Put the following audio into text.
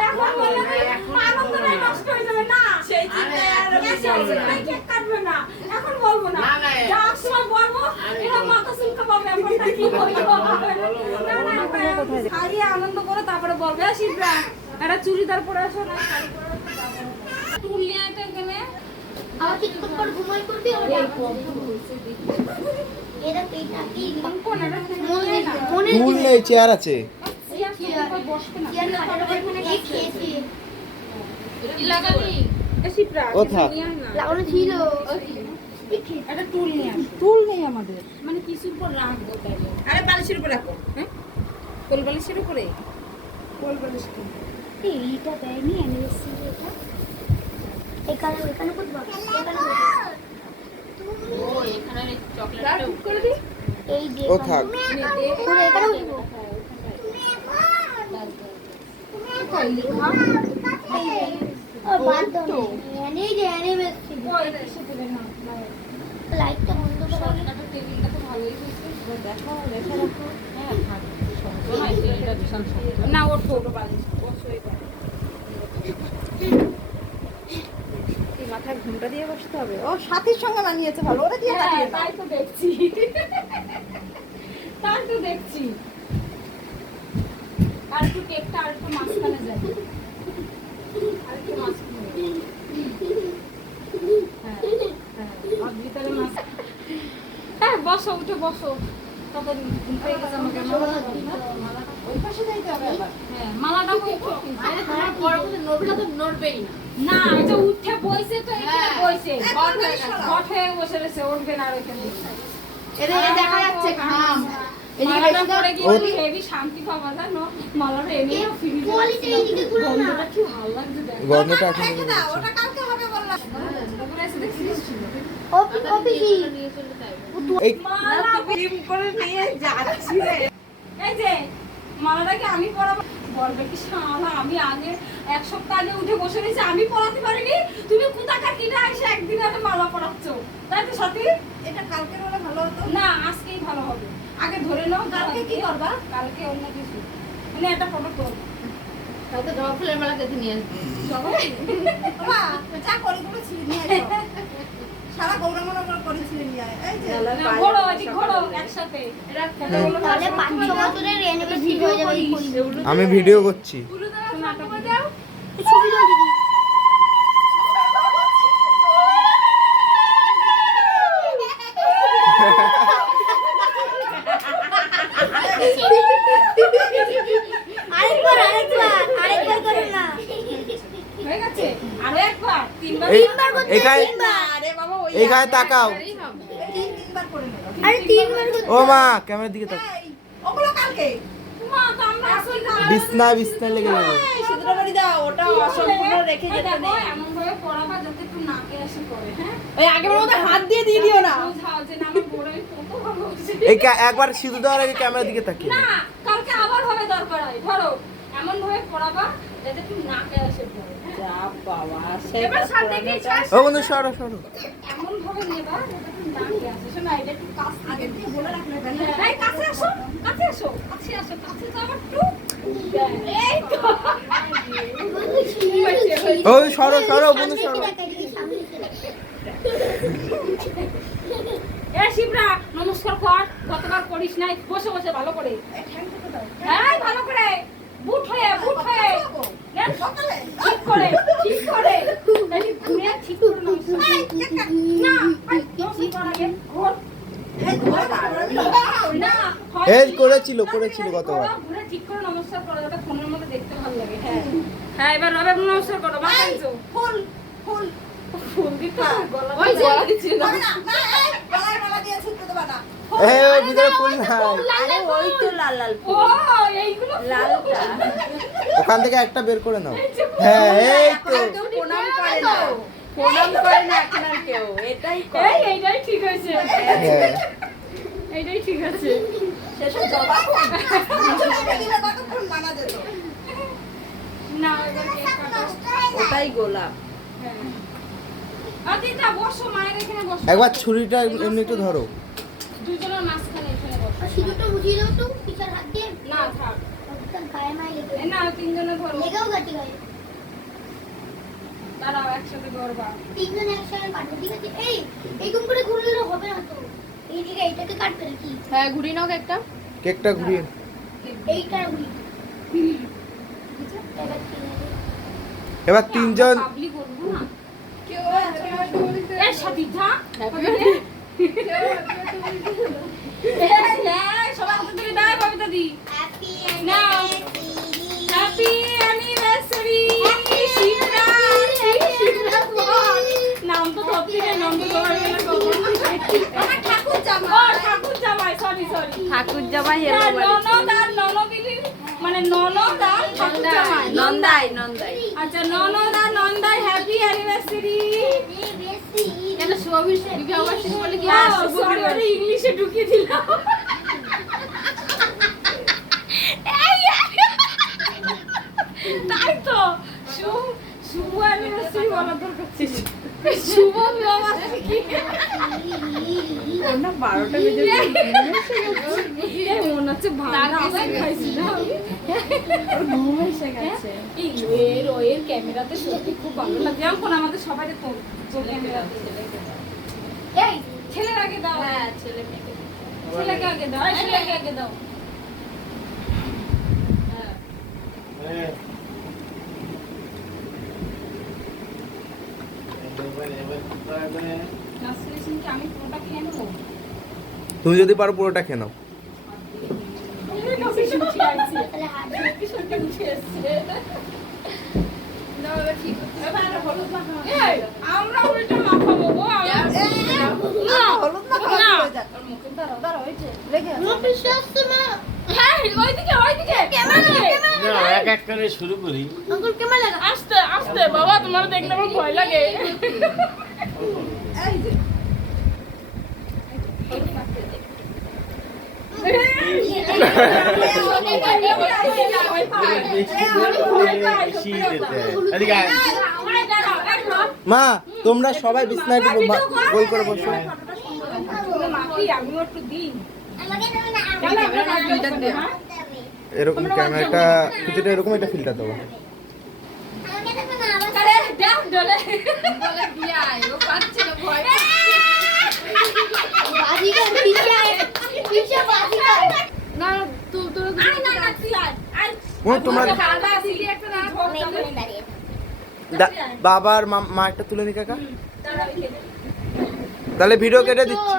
এখন বলে যে আনন্দটাই নষ্ট হয়ে যাবে না। সেই চিন্তায় আর আমি এখন যাব না। এই কেক কাটবে না। এখন বলব না। না, না, যাওয়ার সময় বলব এরা মাথা চুলকা পাবে এমনটা কি বলব? না না এখন খাইয়ে আনন্দ করে তারপরে বলবে "এ, শিবরা একটা চুড়িদার পরে আসো না শাড়ি পরে আসো, নিয়ে আয় তো আবার কিছুক্ষণ পর ঘুমাই করবি? ওটা এরা পেটা কি? মনে নেই চেয়ার আছে। টুল নেই আমাদের মানে কিছুর পর রাখব আরে বালিশের উপর রাখো হ্যাঁ কোল বালিশের উপরে কোল এইটা দেয়নি অ্যানিভার্সারি এটা এখানে এখানে করব এখানে ও এখানে চকলেট করে দি এই ও থাক। পুরো এখানে উঠবো কই লিখা ও বাদ দাও এই যে অ্যানিভার্সারি কই এসে দিলে না লাইটটা টেবিলটা তো ভালোই দেখো রেখে রাখো হ্যাঁ না বসো এই মাথায় ঘুমটা দিয়ে বসতে হবে ও সাথীর সঙ্গে মানিয়েছে ভালো ওরা দিয়ে হ্যাঁ, তাই তো দেখছি তাই তো দেখছি আর একটু টেপটা আর একটু মাঝখানে যায় আর একটু মাঝখানে হ্যাঁ হ্যাঁ। হ্যাঁ বসো উঠে বসো। তখন পেয়ে গেছে আমাকে ওই পাশে যাইতে হবে হ্যাঁ মালাটা কই আরে তোমার বড় কথা নড়বে তো নড়বেই না। না এটা উঠে বইছে তো এখানে। বইছে। ঘট হয়ে গেছে। ঘট বসে রয়েছে উঠবে না আর ওইখানে দেখা যাচ্ছে ঘাম। গন্ধটা মালাটাকে আমি পরাবো। বলবে কি শালা আমি আগে এক সপ্তাহ আগে উঠে বসে রয়েছি আমি পরাতে পারিনি। তুমি কোথাকার কিনা এসে একদিন আগে মালা পরাচ্ছ? তাই তো সাথী এটা কালকে হলে ভালো হতো? না আজকেই ভালো হবে। আগে ধরে নাও কালকে কি করবা? কালকে অন্য কিছু। মানে একটা ফটো তোল কালকে জবা ফুলের মেলা দেখে নিয়ে আসব। বাবা যা করে করে ছিঁড়ে নিয়ে আসো সারা গৌরমনা করে করে ছিঁড়ে নিয়ে আয়। এই যে একসাথে। তাহলে পাঁচ ছ বছরের অ্যানিভার্সারি হয়ে যাবে আমি ভিডিও করছি। ছবি দাও দিদি। আরেকবার আরেকবার আরেকবার করো না। হয়ে গেছে? আরও একবার তিনবার তিনবার করতে এখানে তিনবার। আরে বাবা ওই এখানে তাকাও। তিনবার করে নেব। আরে তিনবার করতে ও মা ক্যামেরার দিকে তাকাও ওগুলো কালকে। মা তো আমরা আসল বিছনা বিছনা লেগে যাবে। এই, বাড়ি দাও ওটা অসম্পূর্ণ রেখে যেতে নেই। এমন ভাবে পড়াবা যাতে একটু নাকে আসে পড়ে হ্যাঁ? ওই আগের মতো হাত দিয়ে দিয়ে দিও না। এই একবার দেওয়ার আগে ক্যামেরার দিকে তাকিয়ে না কালকে আবার হবে দরকার হয় ধরো। এমন ভাবে পড়াবা যাতে একটু নাকে আসে পড়ে হ্যাঁ? যা বাবা এবার সাথে কি চাস ও বন্ধু সরো সরো। এমন ভাবে নেবা যাতে একটু নাকে আসে। শোনা এটা একটু কাছ আগে থেকে থেকে বলে রাখলে কেন কাছে আসো কাছে আসো কাছে আসো কাছে তো আমার টু এই তো ও সরো সরো বন্ধু সরো এ শিবরা নমস্কার কর কতবার করিস নাই বসে বসে ভালো করে এই ভালো করে বুট হয়ে বুট হয়ে ঠিক করে ঠিক করে ঠিক করে নমস্কার না হয়? করেছিল করেছিল গতবার ঘুরে ঠিক করে নমস্কার করো ওটা ফোনের মধ্যে দেখতে ভালো লাগে হ্যাঁ হ্যাঁ এবার রবে নমস্কার করো বাবা ফুল ফুল। ফুল দিতে গলা ওই যে গলা না। না এই গলায় মালা দিয়ে ছুটতে দেবা না। এই ভিতরে ফুল নাই। আরে ওই তো লাল লাল ও এইগুলো লালটা। ওখান থেকে একটা বের করে নাও। হ্যাঁ এই তো। প্রণাম করে না। প্রণাম করে না এখন আর কেউ। এটাই এই এইটাই ঠিক আছে হ্যাঁ। এইটাই ঠিক আছে সেসব জবাব মানা যেত? ওটাই গোলাপ। হ্যাঁ। আদিতা বসো মায়ের একবার ছুরিটা এমনি একটু ধরো। দুজনের মাঝখানে এখানে বসো। সিঁদুরটা বুঝিয়ে দাও তো পিছার হাত দিয়ে। না থাক। গায়ে মাই লেগে না তিনজনে ধরো। লেগেও গেছে গায়ে। দাঁড়াও একসাথে ধরবা। তিনজন একসঙ্গে কাটবো ঠিক আছে? এই এইরকম করে ঘুরলে তো হবে না তো। এইদিকে এইটাকে কাটবে নাকি? হ্যাঁ ঘুরি নাও একটা কেকটা ঘুরিয়ে। এইটা ঘুরি এবার তিনজন নাম তো নাম তো ঠাকুর জামাই। সরি সরি ঠাকুর জামাই ননদ আর ননদিনী মানে ননদ আর জামাই নন্দাই নন্দাই। আচ্ছা ননদ আর নন্দাই হ্যাপি অ্যানিভার্সারি. কেন শুভবি বিবাহ বার্ষিকী বলে কি? হ্যাঁ, বিবাহ ওটা ইংলিশে ঢুকিয়ে দিলাম। তাই তো। শুভ শুভ অ্যানিভার্সারি বলা দরকার ছিল। শুভ বিবাহ বার্ষিকী। বারোটা বেজে হচ্ছে এর ক্যামেরাতে সত্যি খুব ভালো লাগে। যেমন আমাদের সবাই তো ক্যামেরাতে। এই ছেলের আগে দাও। হ্যাঁ ছেলে ছেলেকে আগে দাও। ছেলেকে আগে দাও। নার্সারি সিনকে আমি পুরোটা খেয়ে নেব? তুমি যদি পারো পুরোটা খেয়ে নাও। তাহলে হাত এই, আমরা উল্টো মাখাবো গো না, হলুদ মাখাও না। যাক। দাঁড়াও, দাঁড়াও, এই যে, লেগে আছে। হ্যাঁ, ওইদিকে, ওইদিকে। না এক এক করে শুরু করি আঙ্কুল আস্তে আস্তে বাবা তোমার দেখলে আমার ভয় লাগে এই যে, বেশি যেতে হয়। এদিকে আয়। মা তোমরা সবাই বিছনায় একটু বা- গোল করে বসো। এরকম ক্যামেরাটা কিছুটা এরকম একটা ফিল্টার দেবো। আমাকে দেবে না আমার আরে দাও ডলে বলে দিয়ে আয় ও পাচ্ছে না ভয় বাজিকার পিছে পিছে বাজিকার না তুই তোর আয় না না তুই আয় আয় ও তোমরা দাদা দিদি একটা না আমি এখানে দাঁড়িয়ে দা- বাবা আর মা একটা তুলে নি কাকা। তাহলে ভিডিও কেটে দিচ্ছি।